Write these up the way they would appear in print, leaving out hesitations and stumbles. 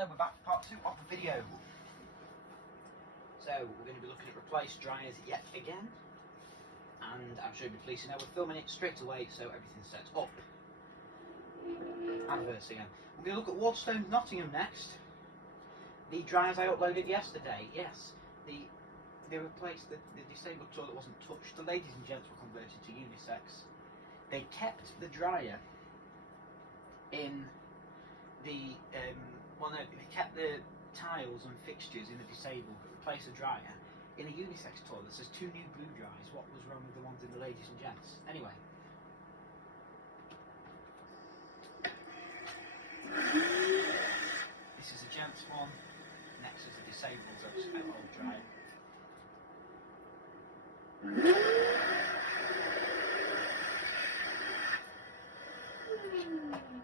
Hello, we're back to part 2 of the video. So, we're going to be looking at replace dryers yet again. And I'm sure you'll be pleased to know we're filming it straight away, so everything's set up. Adverts again. We're going to look at Waterstones Nottingham next. The dryers I uploaded yesterday, yes. They replaced the disabled toilet wasn't touched. The ladies and gents were converted to unisex. They kept the dryer in the they kept the tiles and fixtures in the disabled, but replaced the dryer in a unisex toilet. There's 2 new blue dryers. What was wrong with the ones in the ladies and gents? Anyway. This is a gents one. Next is a disabled old dryer.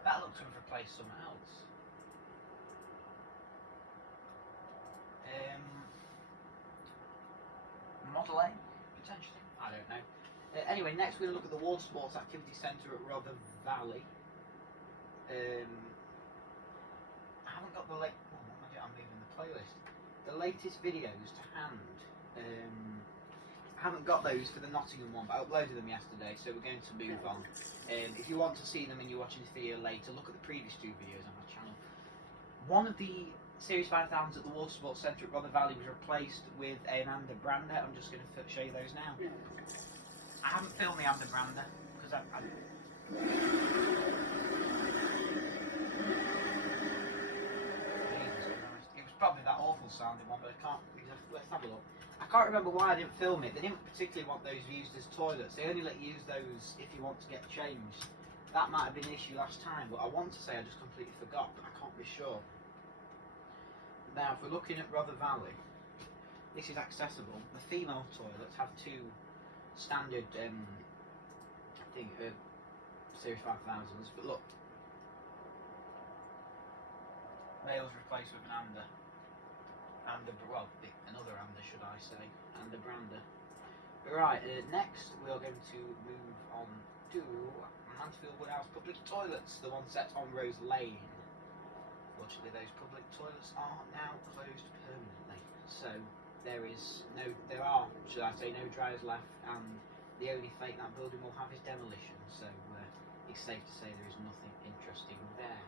That looks to have replaced something else. Model A, potentially. I don't know. Anyway, next we're going to look at the Water Sports Activity Centre at Rother Valley. I haven't got the I'm moving the playlist. The latest videos to hand. I haven't got those for the Nottingham one, but I uploaded them yesterday, so we're going to move on. If you want to see them and you're watching this video later, look at the previous 2 videos on my channel. One of the Series 5000s at the Water Sports Centre at Rother Valley was replaced with an Amanda Brander. I'm just going to show you those now. I haven't filmed the Amanda Brander because it was probably that awful sounding one, but I can't. Let's have a look. I can't remember why I didn't film it. They didn't particularly want those used as toilets. They only let you use those if you want to get changed. That might have been an issue last time, but I want to say I just completely forgot, but I can't be sure. Now, if we're looking at Rother Valley, this is accessible. The female toilets have 2 standard, Series 5000s, but look. Males replaced with an Amanda. Another Amanda, should I say. Amanda Brander. Right, next we are going to move on to Mansfield Woodhouse Public Toilets, the one set on Rose Lane. Fortunately, those public toilets are now closed permanently. So there are, should I say, no dryers left, and the only fate that building will have is demolition. So it's safe to say there is nothing interesting there.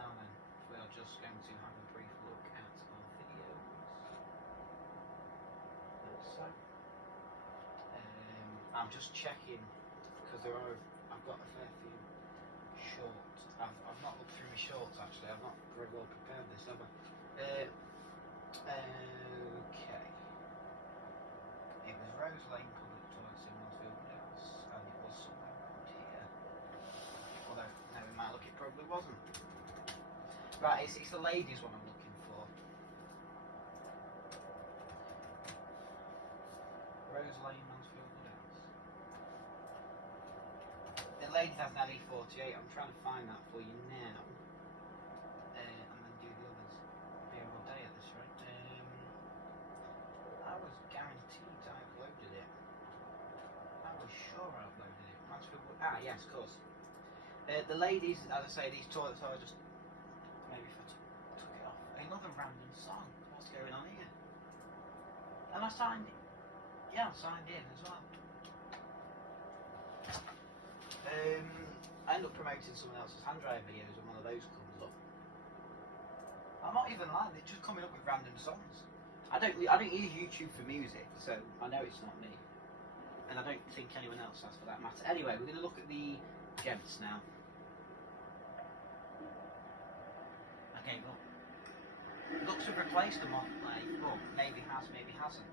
Now then, we are just going to have a brief look at our videos. So I'm just checking because I've got a fair few shorts. I've not looked through my shorts actually. I've not very well prepared this, have I? Okay. It was Rose Lane Public Toilets in Mansfield Woodhouse, and it was somewhere around here. Although, now we might look, it probably wasn't. Right, it's the ladies one I'm looking for. Rose Lane, Mansfield Woodhouse. The ladies has an LE48. I'm trying to find that for you now. And then do the others. Be all day at this rate. I was guaranteed I uploaded it. I was sure I uploaded it. Mansfield Woodhouse. Yes, of course. The ladies, as I say, these toilets are just. Maybe if I took it off. Another random song. What's going on here? Am I signed in? Yeah, I'm signed in as well. I end up promoting someone else's hand dryer videos when one of those comes up. I'm not even lying, they're just coming up with random songs. I don't use YouTube for music, so I know it's not me. And I don't think anyone else has for that matter. Anyway, we're going to look at the gents now. Okay, look. Looks to have replaced them off, well, maybe has, maybe hasn't.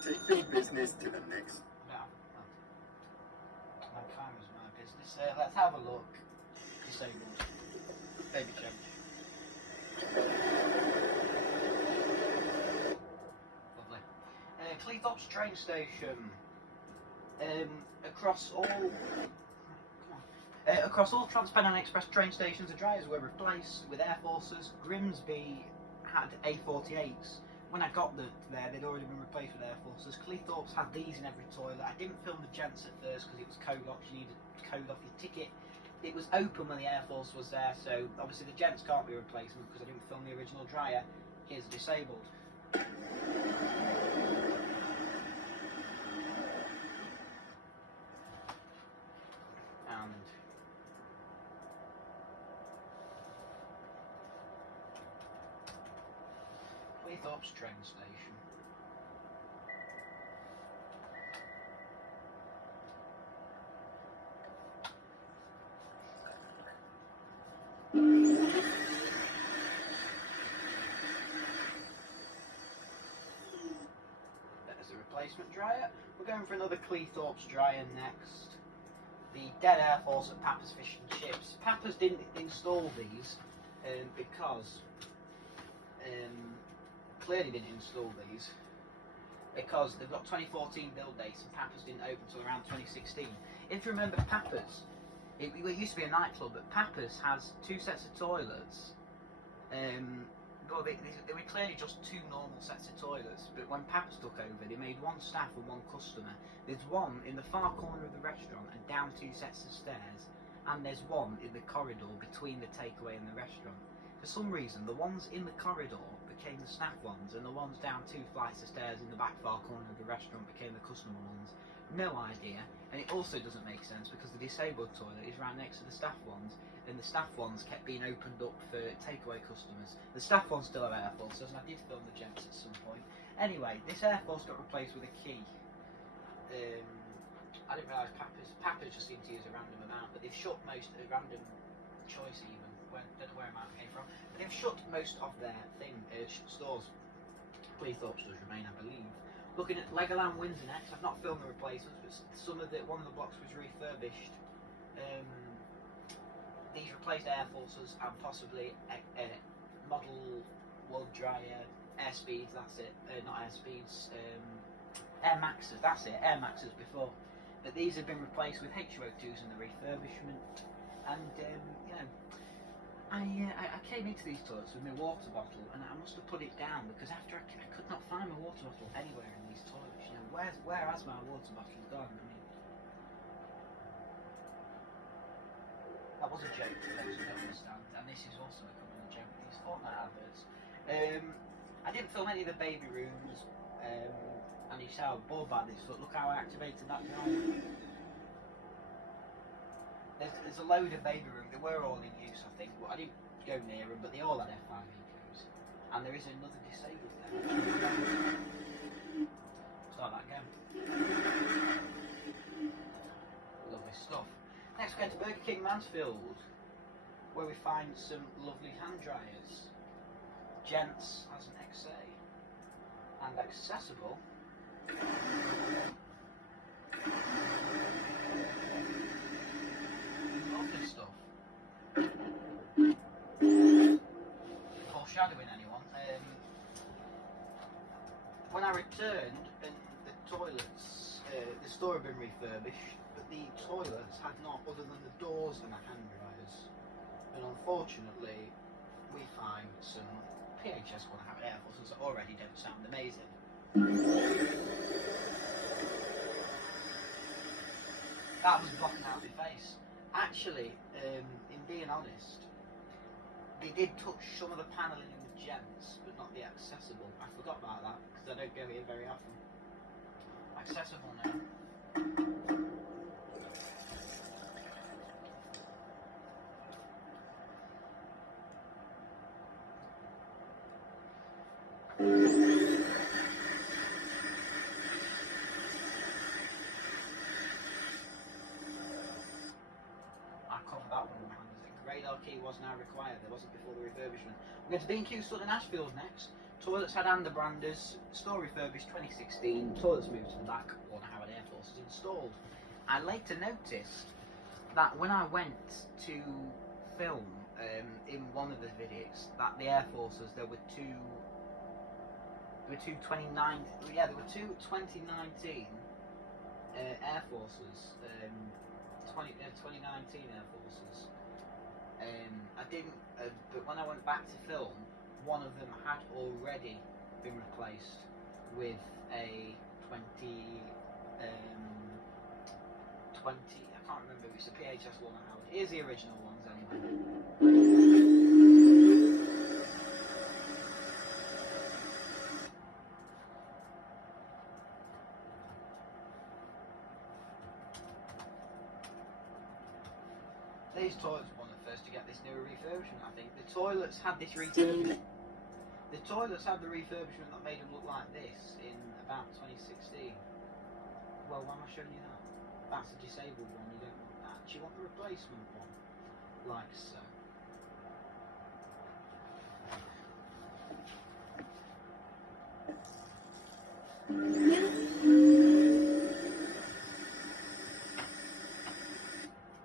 Take your business to the next. My camera's my business. Let's have a look. Disabled. Baby change. Lovely. Cleethorpes train station. Across all Trans-Pennine Express train stations, the dryers were replaced with Air Forces. Grimsby had A48s. When I got there, they'd already been replaced with Air Forces. Cleethorpes had these in every toilet. I didn't film the gents at first because it was code locked. You needed code off your ticket. it was open when the Air Force was there, so obviously the gents can't be a replacement because I didn't film the original dryer. Here's disabled. And Cleethorpes train station. There's the replacement dryer. We're going for another Cleethorpes dryer next. The Dead Air Force at Pappas Fish and Chips. Pappas didn't install these because clearly didn't install these because they've got 2014 build dates and Pappas didn't open until around 2016. If you remember Pappas, it used to be a nightclub, but Pappas has two sets of toilets. Well, they were clearly just two normal sets of toilets, but when Pappas took over, they made one staff and one customer. There's one in the far corner of the restaurant and down two sets of stairs, and there's one in the corridor between the takeaway and the restaurant. For some reason, the ones in the corridor became the staff ones, and the ones down two flights of stairs in the back far corner of the restaurant became the customer ones. No idea, and it also doesn't make sense because the disabled toilet is right next to the staff ones, and the staff ones kept being opened up for takeaway customers. The staff ones still have Air Forces, and I did film the gents at some point. Anyway, this Air Force got replaced with a key. I didn't realise Pappas just seemed to use a random amount, but they've shut most, a random choice even, don't know where amount came from, but they've shut most of their stores. Cleethorpes does remain, I believe. Looking at Legoland Windsor next, I've not filmed the replacements, but one of the blocks was refurbished. These replaced Air Forces and possibly model World Dryer, Air Speeds, that's it, not Air Speeds, Air Maxes, that's it, Air Maxes before. But these have been replaced with HO2s in the refurbishment, and you know, I came into these toilets with my water bottle, and I must have put it down because after I could not find my water bottle anywhere in these toilets. You know, where has my water bottle gone? I mean, that was a joke for those who don't understand, and this is also becoming a joke. These Fortnite adverts. I didn't film any of the baby rooms, and you see how bored by this. Look how I activated that dryer. There's a load of baby rooms. They were all in use, I think, but I didn't go near them. But they all had F5 EQs, and there is another disabled there. Start that again. Lovely stuff. Next, we go to Burger King Mansfield, where we find some lovely hand dryers. Gents has an XA and accessible. Lovely stuff. Foreshadowing anyone. When I returned, and the toilets, the store had been refurbished, but the toilets had not, other than the doors and the hand dryers. And unfortunately, we find some PHS 1 Air Forces that already don't sound amazing. That was blocking out my face. Actually, in being honest, they did touch some of the panelling in the gents, but not the accessible. I forgot about that because I don't go here very often. Accessible now. Radar key was now required. There wasn't before the refurbishment. We're going to B&Q Sutton Ashfield next. Toilets had Anderbranders. Store refurbished 2016. Toilets moved to the back. 1 Howard Air Force is installed. I later noticed that when I went to film in one of the videos that the Air Forces, there were two 2019 Air Forces, 2019 Air Forces. I didn't, but when I went back to film, one of them had already been replaced with a 20, I can't remember if it's a PHS one or Howard. Here's the original ones anyway. These toilets were one of the first to get this newer refurbishment, I think. The toilets had this refurbishment. The toilets had the refurbishment that made them look like this in about 2016. Well, why am I showing you that? That's a disabled one, you don't want that. Do you want the replacement one? Like so.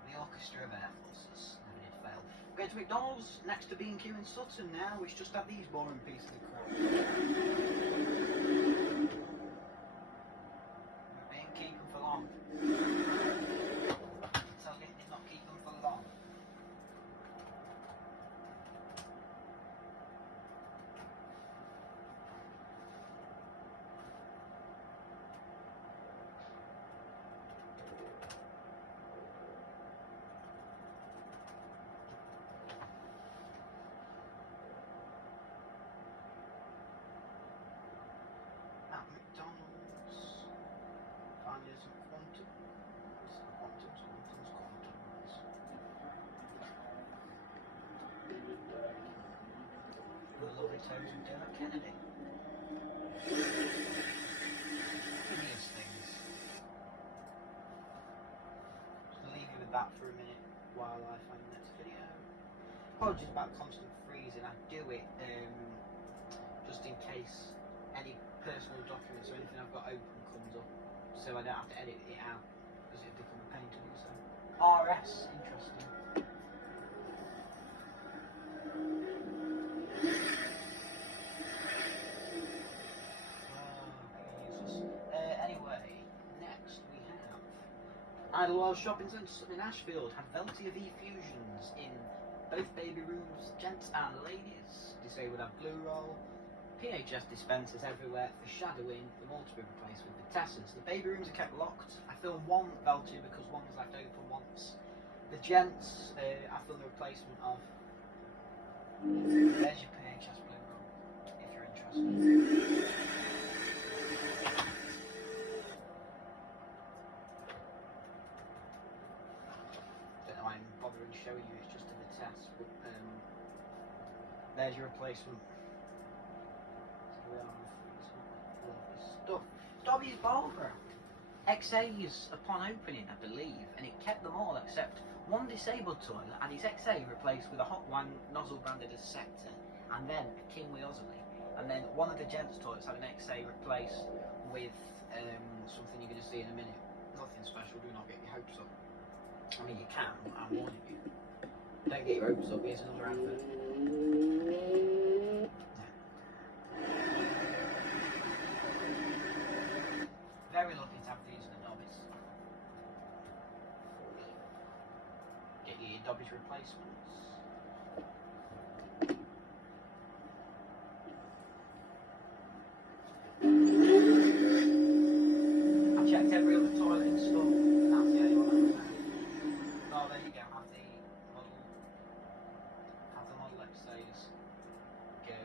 The Orchestra of Air Forces. Never did fail. We're going to McDonald's next to B&Q in Sutton now, which just have these boring pieces of crap. They didn't keep them for long. Tailgate did not keep them for long. At McDonald's, finding some quantums. The lovely toes of Derek Kennedy. Hideous things. Just leave you with that for a minute while I find the next video. Apologies about constant freezing. I do it just in case any personal documents or anything I've got open comes up, so I don't have to edit it out because it'd become a pain to do so. RS, interesting. Anyway, next we have Idlewild Shopping Centre in Ashfield had Veltia V Fusions in both baby rooms, gents and ladies. Disabled have blue roll. PHS dispensers everywhere, foreshadowing, them all to be replaced with the Tessers. The baby rooms are kept locked. I filmed one Veltia because one was left open once. The gents, I filmed the replacement of. There's your PHS blue roll, if you're interested. Don't know why I'm bothering showing you, it's just in the test, but there's your replacement. Stuff. Dobby's Bulber. XAs upon opening, I believe, and it kept them all except one disabled toilet had its XA replaced with a hot wang nozzle branded as Sector, and then a Kingway Ozzy, and then one of the gents toilets had an XA replaced with something you're going to see in a minute. Nothing special, do not get your hopes up. I mean, you can, but I'm warning you. Don't get your hopes up, here's another advert. Very lucky to have these in the Dobbies. Get your Dobbies replacements. I checked every other toilet in store, and that's the only one I found. Oh, there you go, have the model XAs. Go to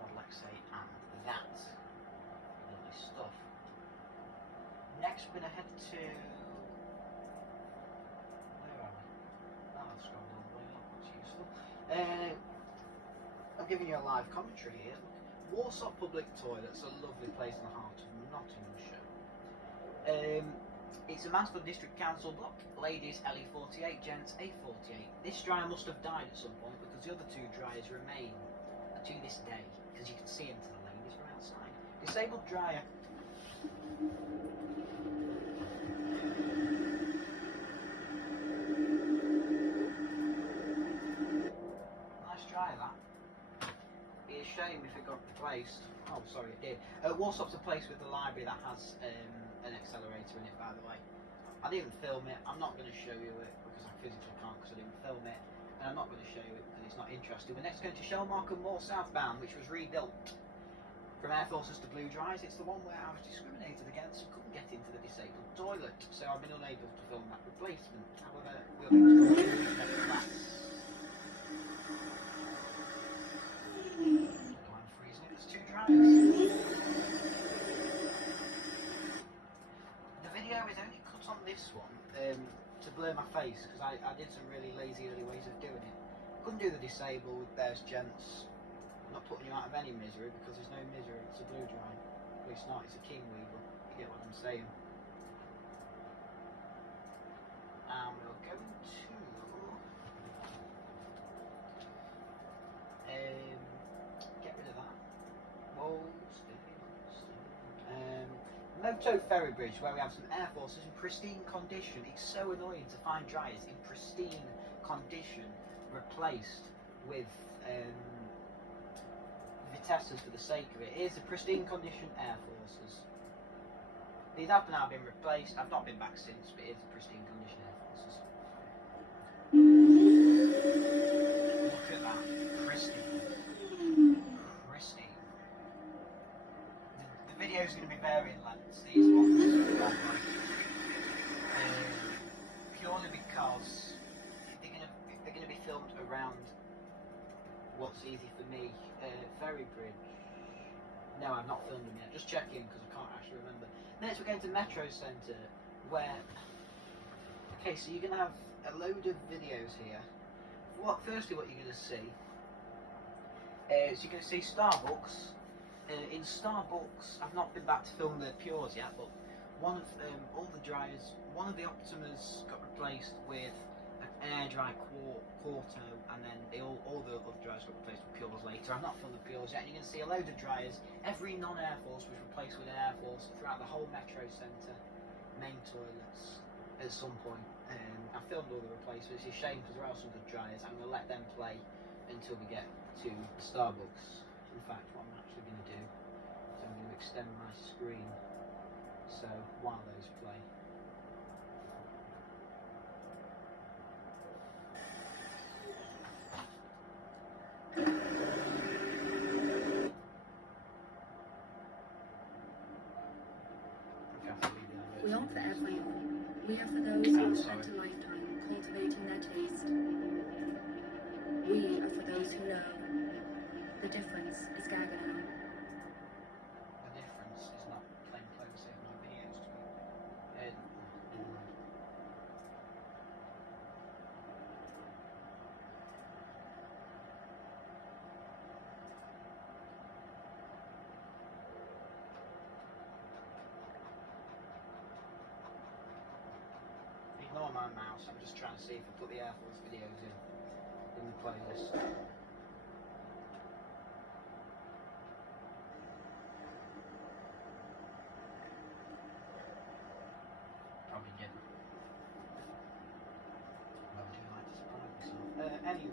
Model XA and that. Lovely stuff. Next we're going to head to... Where are we? Oh, I've scrolled all the way up, that's useful. I'm giving you a live commentary here. Warsaw Public Toilets, a lovely place in the heart of Nottinghamshire. It's a Mansfield District Council block. Ladies LE48, gents A48. This dryer must have died at some point because the other two dryers remain to this day, because you can see into the ladies from outside. Disabled dryer. Nice dryer, that. Be a shame if it got replaced. Oh, sorry, it did. Warsop's a place with the library that has an accelerator in it, by the way. I didn't film it. I'm not going to show you it because I physically can't because I didn't film it. And I'm not going to show you it because it's not interesting. We're next going to Shellmark and Moor Southbound, which was rebuilt From Air Forces to Blue Dries, it's the one where I was discriminated against and couldn't get into the disabled toilet, so I've been unable to film that replacement. However, we're going to continue nevertheless. Oh, I'm freezing. It's too dry. The video is only cut on this one to blur my face because I did some really lazy early ways of doing it. Couldn't do the disabled. There's gents. I'm not putting you out of any misery because there's no misery. It's a Blue Dry. Well, it's not. It's a King Weevil. You get what I'm saying. And we'll go to get rid of that. Whoa, Moto Ferry Bridge, where we have some Air Forces in pristine condition. It's so annoying to find dryers in pristine condition replaced with Vitessas for the sake of it. Here's the pristine condition Air Forces. These have now been replaced. I've not been back since, but here's the pristine condition Air Forces. Look at that. Pristine. Pristine. The video's going to be varying lengths, these ones. Purely because they're going to be filmed around what's easy for me. Ferry Bridge. No, I've not filmed them yet. Just checking because I can't actually remember. Next we're going to Metro Centre, where... Okay, so you're going to have a load of videos here. Firstly, what you're going to see is you're going to see Starbucks. In Starbucks, I've not been back to film the Pures yet, but one of all the dryers, one of the Optimas got replaced with Air Dry Quarto, and then all the other dryers got replaced with Pures later. I've not filmed the Pures yet, and you're going to see a load of dryers. Every non-Air Force was replaced with an Air Force throughout the whole Metro Centre main toilets at some point. I filmed all the replacements. It's a shame because there are some good dryers. I'm going to let them play until we get to Starbucks. In fact, what I'm actually going to do is I'm going to extend my screen so while those play. We are for everyone. We are for those who have spent a lifetime cultivating their taste. We are for those who know the difference is Gaggenau. The difference is not plain clothes in my videos to me. Ignore my mouse, I'm just trying to see if I put the Air Force videos in the playlist. Probably didn't. I do like to surprise myself. Anyway.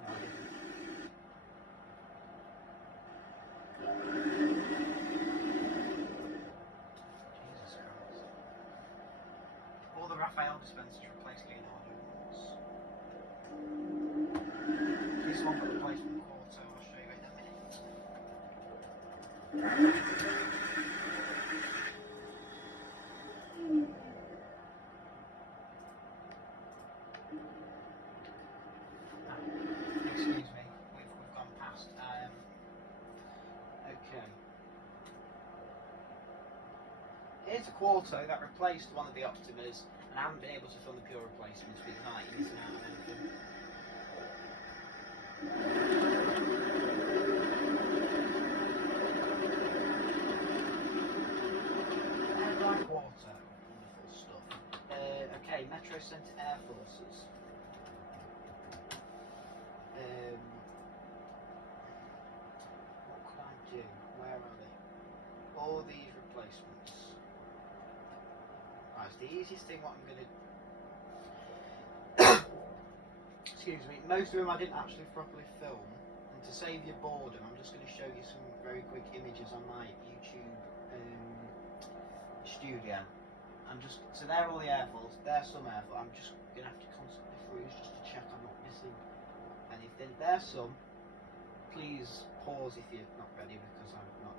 No, I didn't. Jesus Christ. All the Raphael dispensers replaced Leonardo ones. This one got replaced with Quarto, I'll show you in a minute. Excuse me, we've gone past. Okay. Here's a Quarto that replaced one of the Optimas, and I haven't been able to film the pure replacements because I'm not missing out on anything. Air Quarto, wonderful stuff. Okay, Metro Centre Air Forces. What could I do? Where are they? All these replacements. Right, it's the easiest thing what I'm going to... Excuse me, most of them I didn't actually properly film, and to save you boredom I'm just going to show you some very quick images on my YouTube studio. So they're all the Air Force, there's some Air Force, I'm just going to have to constantly freeze just to check I'm not missing anything. There's some, please pause if you're not ready, because I'm not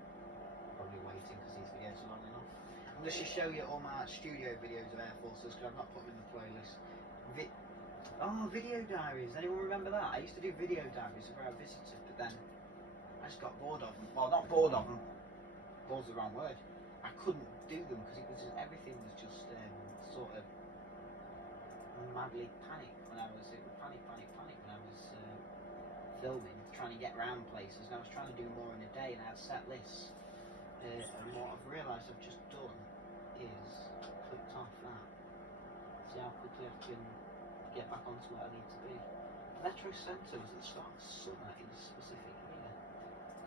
probably waiting because these videos are long enough. I'm just to show you all my studio videos of Air Forces because I've not put them in the playlist. Video diaries. Anyone remember that? I used to do video diaries of where I visited, but then I just got bored of them. Well, not bored of them. Bored's the wrong word. I couldn't do them because it was just, everything was just sort of madly panic when I was panic when I was filming, trying to get around places, and I was trying to do more in a day, and I had set lists. And what I've realised I've just done is clicked off that. See how quickly I can get back onto where I need to be. Metro Centre was at the start of summer in a specific year.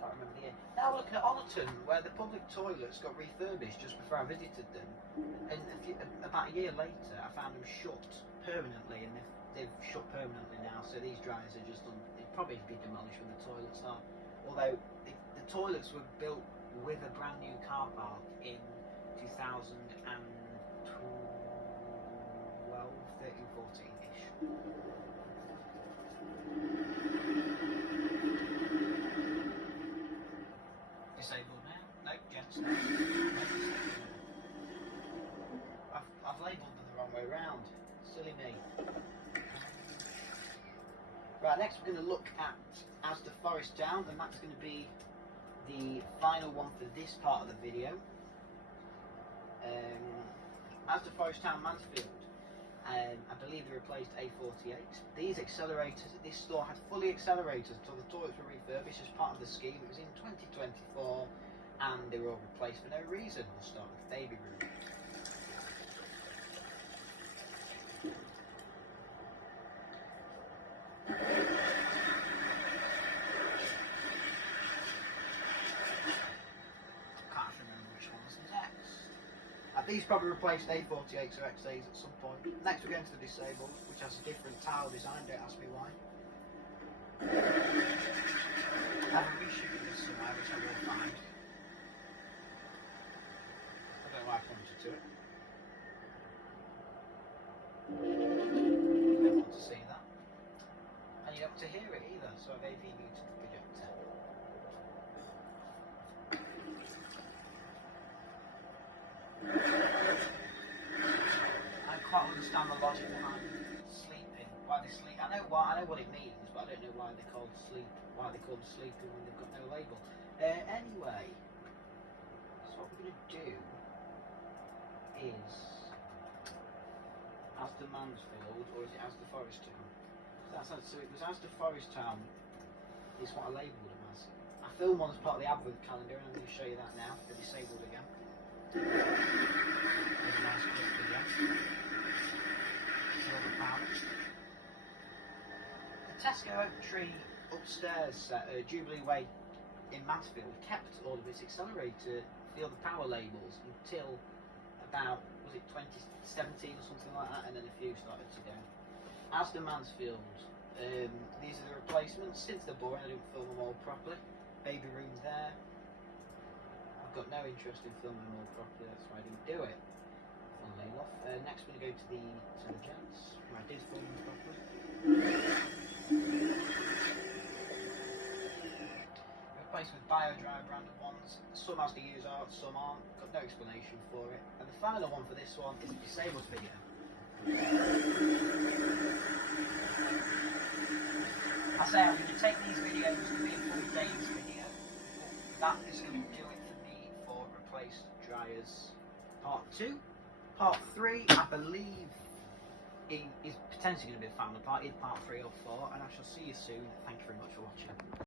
Can't remember the year. Now we're looking at Ollerton, where the public toilets got refurbished just before I visited them. And about a year later, I found them shut permanently, and they've shut permanently now. So these dryers are just they'd probably be demolished when the toilets are. Although the toilets were built with a brand new car park in 2012, 13, 14-ish. Disabled now? Nope, gents. No, disabled. I've labelled them the wrong way round. Silly me. Right, next we're going to look at Asda Forest Town, and that's going to be the final one for this part of the video. Asda Forest Town, Mansfield. I believe they replaced A48. These accelerators at this store had fully accelerators until the toilets were refurbished as part of the scheme. It was in 2024, and they were all replaced for no reason. We'll start with Baby Room. These probably replaced A48s or XAs at some point. Next we're going to the disabled, which has a different tile design, don't ask me why. I have a reshoot of this somewhere, which I will find. I don't know why I pointed to it. You don't want to see that. And you don't want to hear it either, so I've AV muted the projector. I can't understand the logic behind sleeping. Why they sleep? I know what it means, but I don't know why they're called sleep. Why they're called sleeping when they've got no label. Anyway, so what we're gonna do is Asda Mansfield, or is it Asda Forest Town? So it was Asda Forest Town. Is what I labelled them as. I filmed one as part of the advent calendar, and I'm going to show you that now. They're disabled again. There's a nice clip again. Silver pound. The Tesco Oak Tree upstairs at Jubilee Way in Mansfield kept all of its accelerator field of power labels until about, was it 2017 or something like that, and then a few started to go. Asda Mansfield, these are the replacements. Since they're boring, I didn't film them all properly. Baby Room's there. I've got no interest in filming them all properly, that's why I didn't do it. Funnily enough. Next we're going to go to the gents, where I did film them properly. Replaced with BioDry branded ones. Some has to use art, some aren't. Got no explanation for it. And the final one for this one is a disabled video. I say I'm going to take these videos to be a full day's video. That is going to do it for me for Replaced Dryers Part 2. Part 3, I believe, is potentially going to be a family part, in Part 3 or 4, and I shall see you soon. Thank you very much for watching.